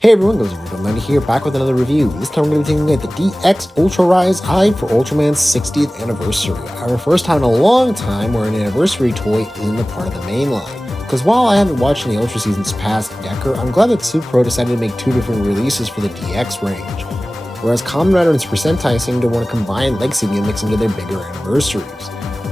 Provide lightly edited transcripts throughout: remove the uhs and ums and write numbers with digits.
Hey everyone, Goes90 here, back with another review. This time we're going to be taking a look at the DX Ultrise Eye for Ultraman's 60th anniversary. Our first time in a long time where an anniversary toy isn't a part of the main line. Because while I haven't watched any Ultra seasons past Decker, I'm glad that Supro decided to make two different releases for the DX range. Whereas Kamen Rider and Super Sentai seem to want to combine legacy gimmicks into their bigger anniversaries.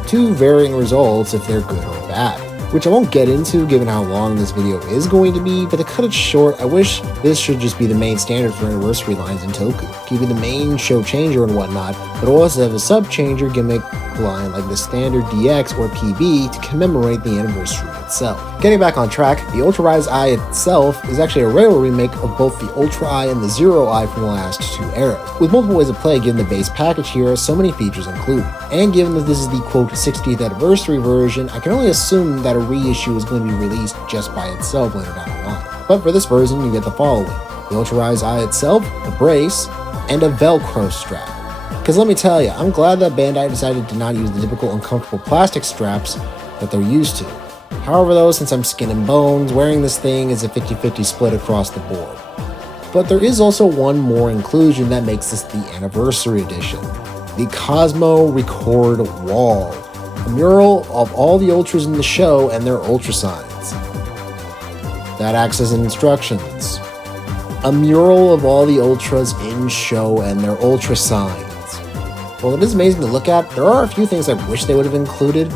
Two varying results if they're good or bad, which I won't get into given how long this video is going to be, but to cut it short, I wish this should just be the main standard for anniversary lines in Toku, keeping the main show changer and whatnot, but also have a sub-changer gimmick line like the standard DX or PB to commemorate the anniversary itself. Getting back on track, the Ultrise Eye itself is actually a railroad remake of both the Ultra Eye and the Zero Eye from the last two eras, with multiple ways of play given the base package here are so many features included. And given that this is the quote 60th anniversary version, I can only assume that a reissue is going to be released just by itself later down the line. But for this version, you get the following: the Ultrise Eye itself, a brace, and a Velcro strap. Because let me tell you, I'm glad that Bandai decided to not use the typical uncomfortable plastic straps that they're used to. However though, since I'm skin and bones, wearing this thing is a 50-50 split across the board. But there is also one more inclusion that makes this the anniversary edition: the Cosmo Record Wall, a mural of all the Ultras in the show and their Ultra signs. That acts as instructions. A mural of all the Ultras in show and their Ultra signs. While it is amazing to look at, there are a few things I wish they would have included,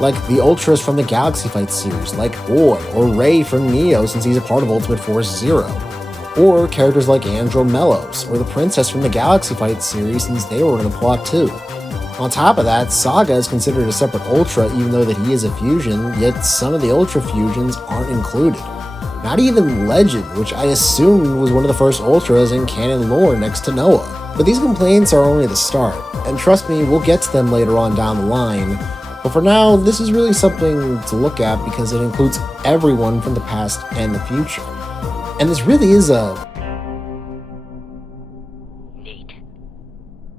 like the Ultras from the Galaxy Fight series, like Boy or Ray from Neo since he's a part of Ultimate Force Zero, or characters like Andromelos or the Princess from the Galaxy Fight series since they were in the plot too. On top of that, Saga is considered a separate Ultra even though that he is a fusion, yet some of the Ultra fusions aren't included. Not even Legend, which I assumed was one of the first Ultras in canon lore next to Noah. But these complaints are only the start, and trust me, we'll get to them later on down the line. But for now, this is really something to look at because it includes everyone from the past and the future. And this really is a neat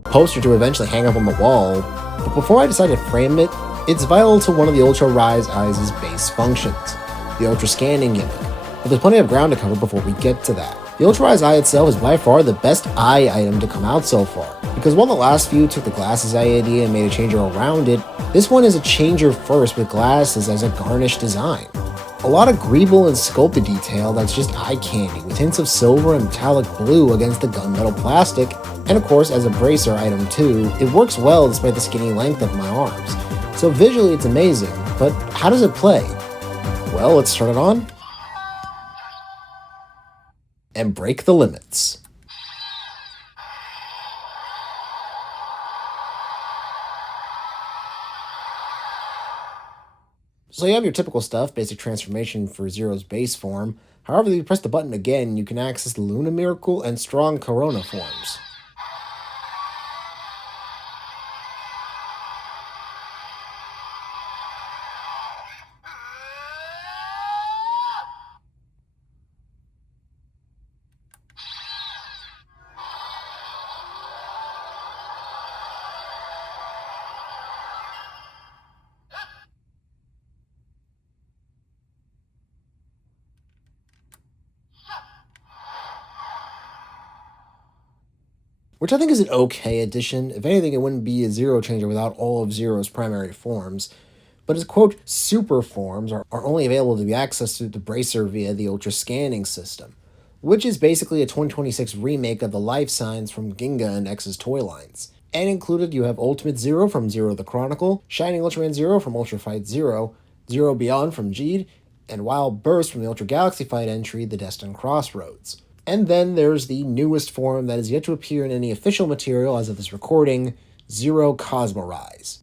poster to eventually hang up on the wall, but before I decide to frame it, it's vital to one of the Ultrise Eye's base functions, the Ultra Scanning gimmick. But there's plenty of ground to cover before we get to that. The Ultrise Eye itself is by far the best eye item to come out so far, because while the last few took the glasses eye idea and made a changer around it, this one is a changer first with glasses as a garnished design. A lot of greeble and sculpted detail that's just eye candy, with hints of silver and metallic blue against the gunmetal plastic, and of course as a bracer item too, it works well despite the skinny length of my arms. So visually it's amazing, but how does it play? Well, let's turn it on and break the limits. So you have your typical stuff, basic transformation for Zero's base form. However, if you press the button again, you can access the Luna Miracle and Strong Corona forms. Which I think is an okay addition. If anything, it wouldn't be a Zero changer without all of Zero's primary forms. But his quote super forms are only available to be accessed through the bracer via the Ultra Scanning system, which is basically a 2026 remake of the life signs from Ginga and X's toy lines. And included you have Ultimate Zero from Zero the Chronicle, Shining Ultraman Zero from Ultra Fight Zero, Zero Beyond from Jeed, and Wild Burst from the Ultra Galaxy Fight entry, The Destined Crossroads. And then there's the newest form that is yet to appear in any official material as of this recording, Zero Cosmo Rise.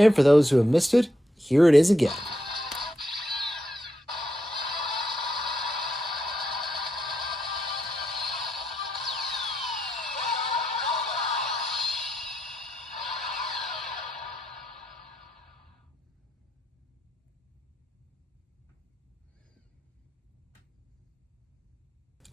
And for those who have missed it, here it is again.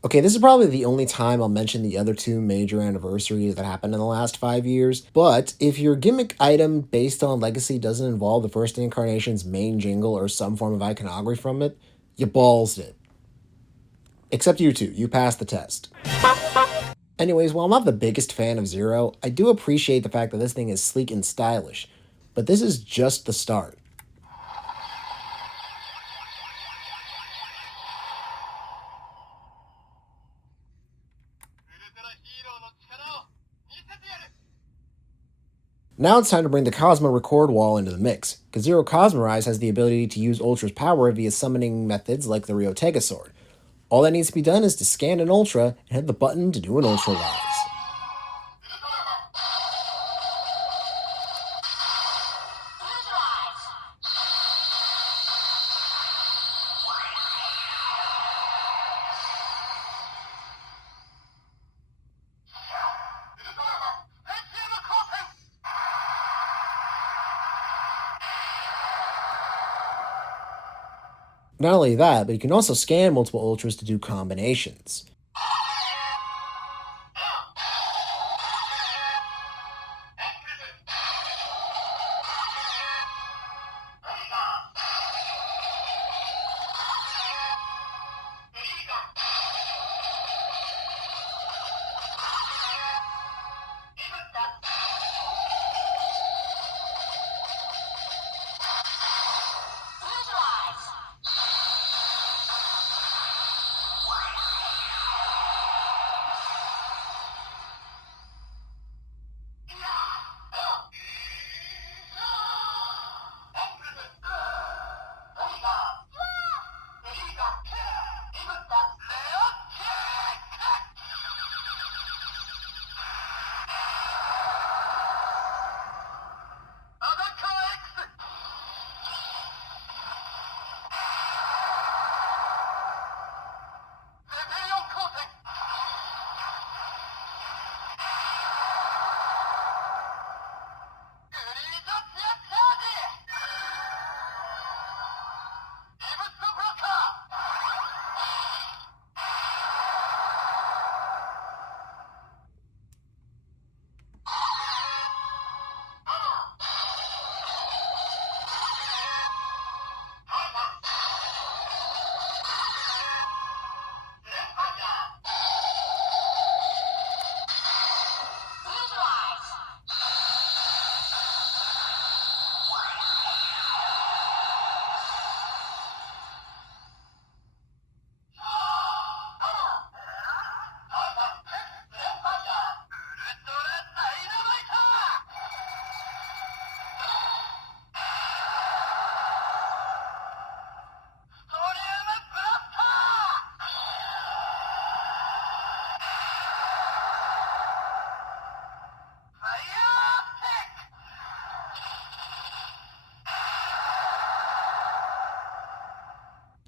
Okay, this is probably the only time I'll mention the other two major anniversaries that happened in the last 5 years, but if your gimmick item based on Legacy doesn't involve the first incarnation's main jingle or some form of iconography from it, you ballsed it. Except you two, you passed the test. Anyways, while I'm not the biggest fan of Zero, I do appreciate the fact that this thing is sleek and stylish, but this is just the start. Now it's time to bring the Cosmo record wall into the mix, because Zero Cosmorize has the ability to use Ultra's power via summoning methods like the Ryotega Sword. All that needs to be done is to scan an Ultra and hit the button to do an Ultra Rise. Not only that, but you can also scan multiple Ultras to do combinations.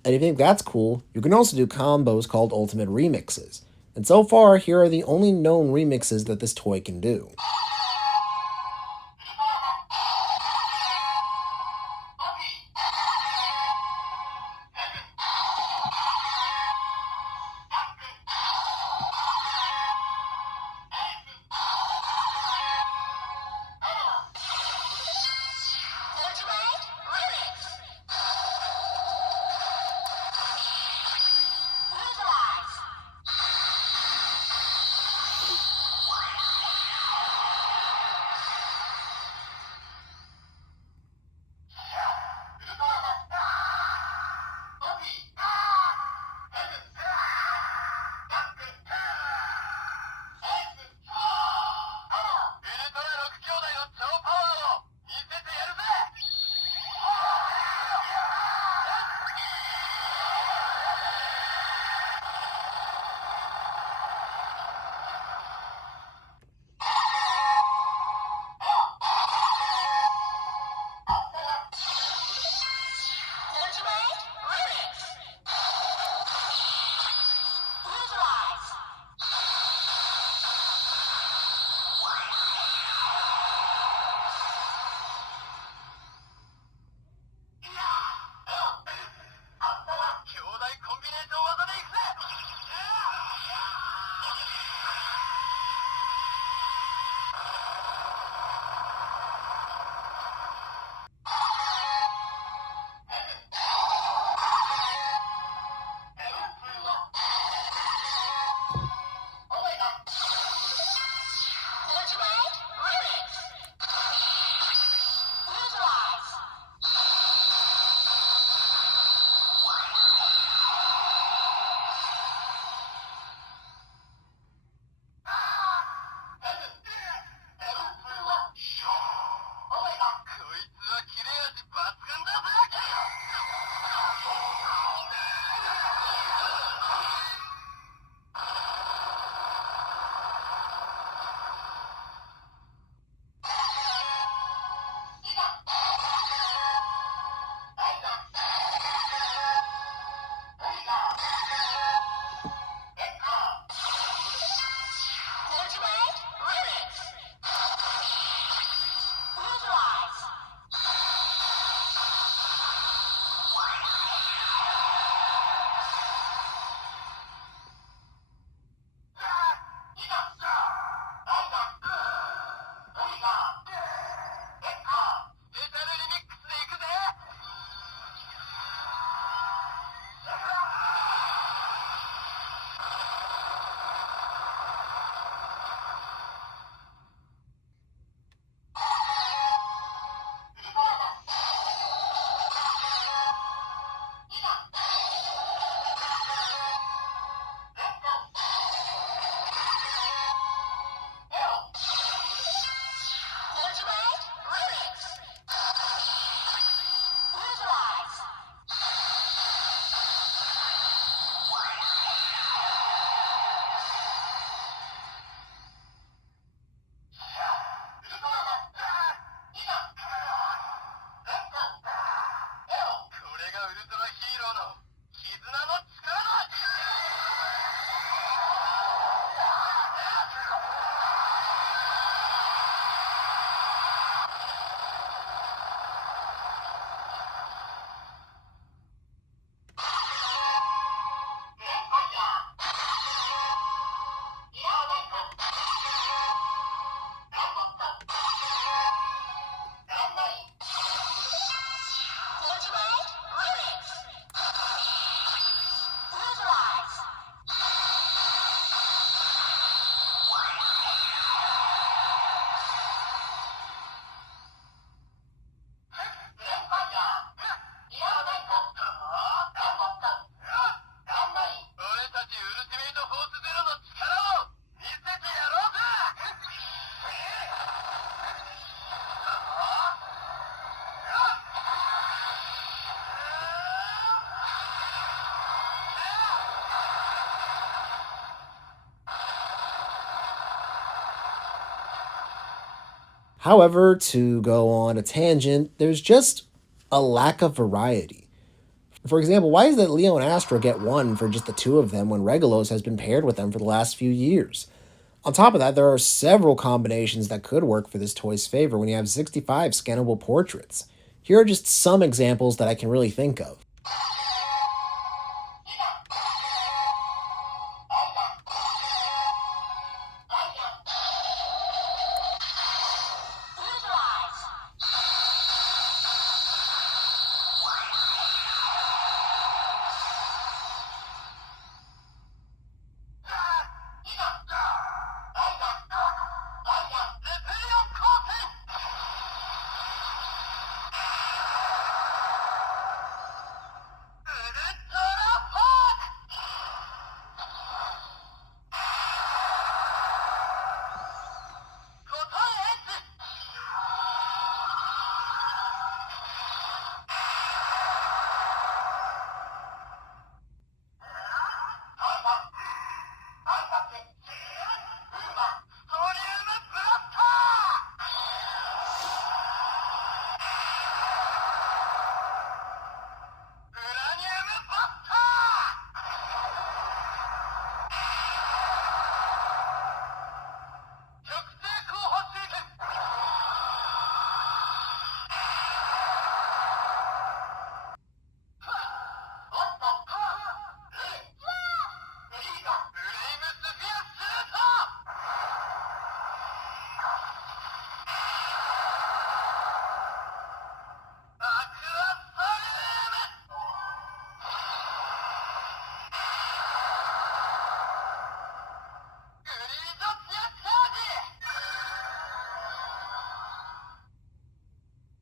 And if you think that's cool, you can also do combos called Ultimate Remixes. And so far, here are the only known remixes that this toy can do. However, to go on a tangent, there's just a lack of variety. For example, why is it that Leo and Astra get one for just the two of them when Regulos has been paired with them for the last few years? On top of that, there are several combinations that could work for this toy's favor when you have 65 scannable portraits. Here are just some examples that I can really think of.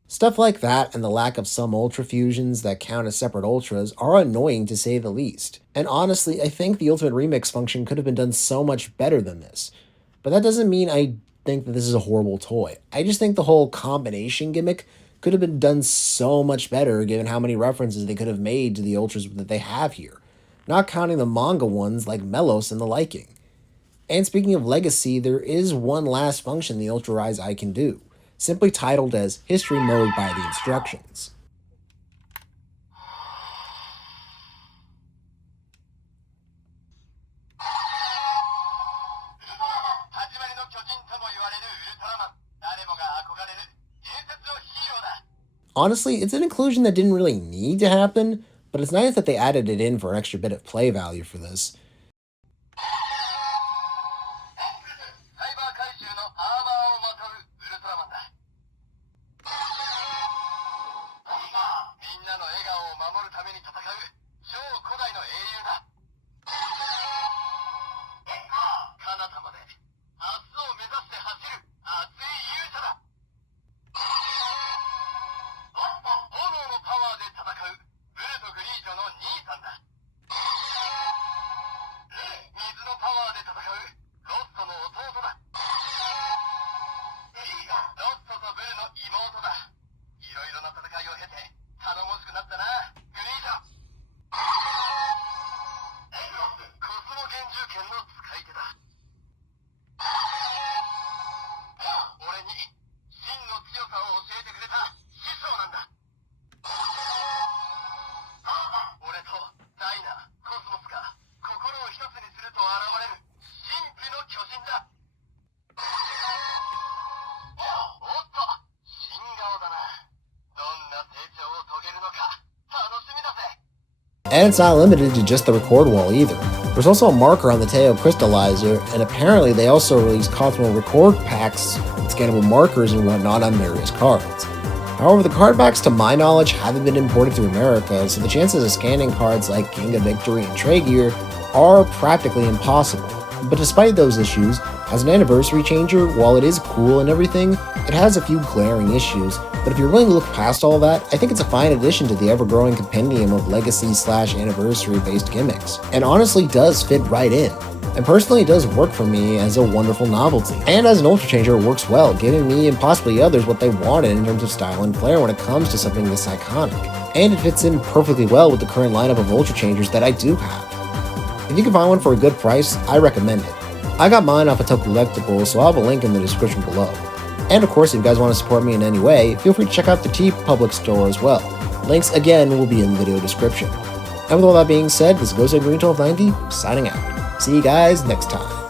Stuff like that and the lack of some Ultra fusions that count as separate Ultras are annoying to say the least. And honestly, I think the Ultimate Remix function could have been done so much better than this. But that doesn't mean I think that this is a horrible toy. I just think the whole combination gimmick could have been done so much better given how many references they could have made to the Ultras that they have here. Not counting the manga ones like Melos and the liking. And speaking of legacy, there is one last function the Ultrise Eye can do, simply titled as History Mode by the Instructions. Honestly, it's an inclusion that didn't really need to happen, but it's nice that they added it in for an extra bit of play value for this. And it's not limited to just the record wall either. There's also a marker on the Teo crystallizer, and apparently they also release Cosmo record packs with scannable markers and whatnot on various cards. However, the card packs, to my knowledge, haven't been imported to America, so the chances of scanning cards like Ginga Victory and Tragear are practically impossible. But despite those issues, as an anniversary changer, while it is cool and everything, it has a few glaring issues, but if you're willing to look past all that, I think it's a fine addition to the ever-growing compendium of legacy/anniversary-based gimmicks, and honestly does fit right in. And personally, it does work for me as a wonderful novelty. And as an Ultra Changer, it works well, giving me and possibly others what they wanted in terms of style and flair when it comes to something this iconic. And it fits in perfectly well with the current lineup of Ultra Changers that I do have. If you can find one for a good price, I recommend it. I got mine off of Toku Collectibles, so I'll have a link in the description below. And of course, if you guys want to support me in any way, feel free to check out the TeePublic store as well. Links again will be in the video description. And with all that being said, this is Ghost Green 1290 signing out. See you guys next time.